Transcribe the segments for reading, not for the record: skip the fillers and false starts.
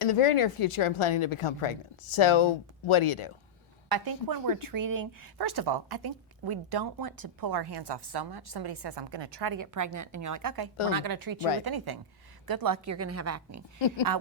In the very near future, I'm planning to become pregnant. So what do you do? I think when we're treating, first of all, I think we don't want to pull our hands off so much. Somebody says, I'm going to try to get pregnant, and you're like, okay, we're not going to treat you with anything. Good luck, you're going to have acne.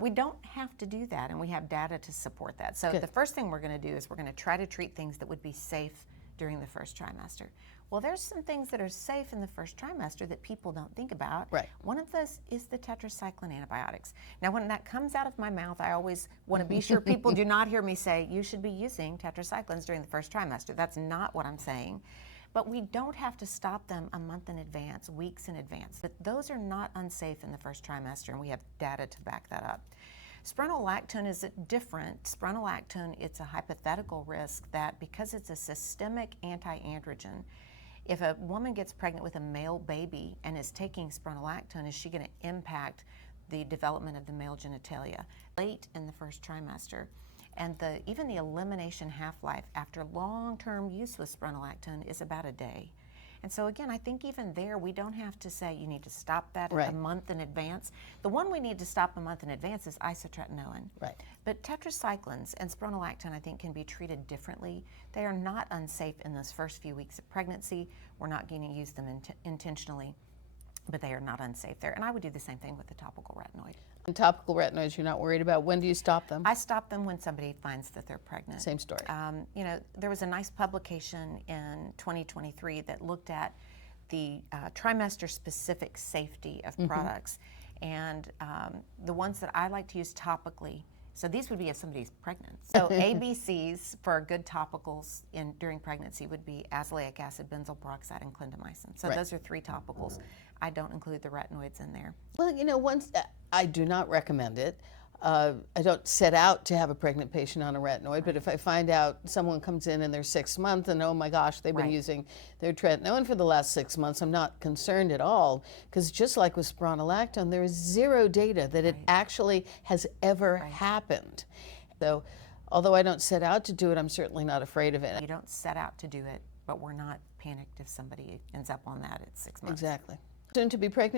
We don't have to do that, and we have data to support that. So the first thing we're going to do is we're going to try to treat things that would be safe during the first trimester. Well, there's some things that are safe in the first trimester that people don't think about. One of those is the tetracycline antibiotics. Now, when that comes out of my mouth, I always want to be sure people do not hear me say, you should be using tetracyclines during the first trimester. That's not what I'm saying. But we don't have to stop them a month in advance, weeks in advance. But those are not unsafe in the first trimester, and we have data to back that up. Spironolactone is different. Spironolactone, it's a hypothetical risk that because it's a systemic anti-androgen, if a woman gets pregnant with a male baby and is taking spironolactone, is she going to impact the development of the male genitalia late in the first trimester? And even the elimination half-life after long-term use with spironolactone is about a day. And so again, I think even there, we don't have to say you need to stop that a month in advance. The one we need to stop a month in advance is isotretinoin. But tetracyclines and spironolactone, I think, can be treated differently. They are not unsafe in those first few weeks of pregnancy. We're not going to use them intentionally, but they are not unsafe there. And I would do the same thing with the topical retinoid. And topical retinoids, you're not worried about. When do you stop them? I stop them when somebody finds that they're pregnant. Same story. You know, there was a nice publication in 2023 that looked at the trimester-specific safety of products, and the ones that I like to use topically. So these would be if somebody's pregnant. So ABCs for good topicals during pregnancy would be azelaic acid, benzoyl peroxide, and clindamycin. So those are 3 topicals. I don't include the retinoids in there. Well, you know, I do not recommend it. I don't set out to have a pregnant patient on a retinoid, but if I find out someone comes in and they're 6 months and oh my gosh, they've been using their tretinoin for the last 6 months, I'm not concerned at all, because just like with spironolactone, there is 0 data that it actually has ever happened. So although I don't set out to do it, I'm certainly not afraid of it. You don't set out to do it, but we're not panicked if somebody ends up on that at 6 months. Exactly. Soon to be pregnant.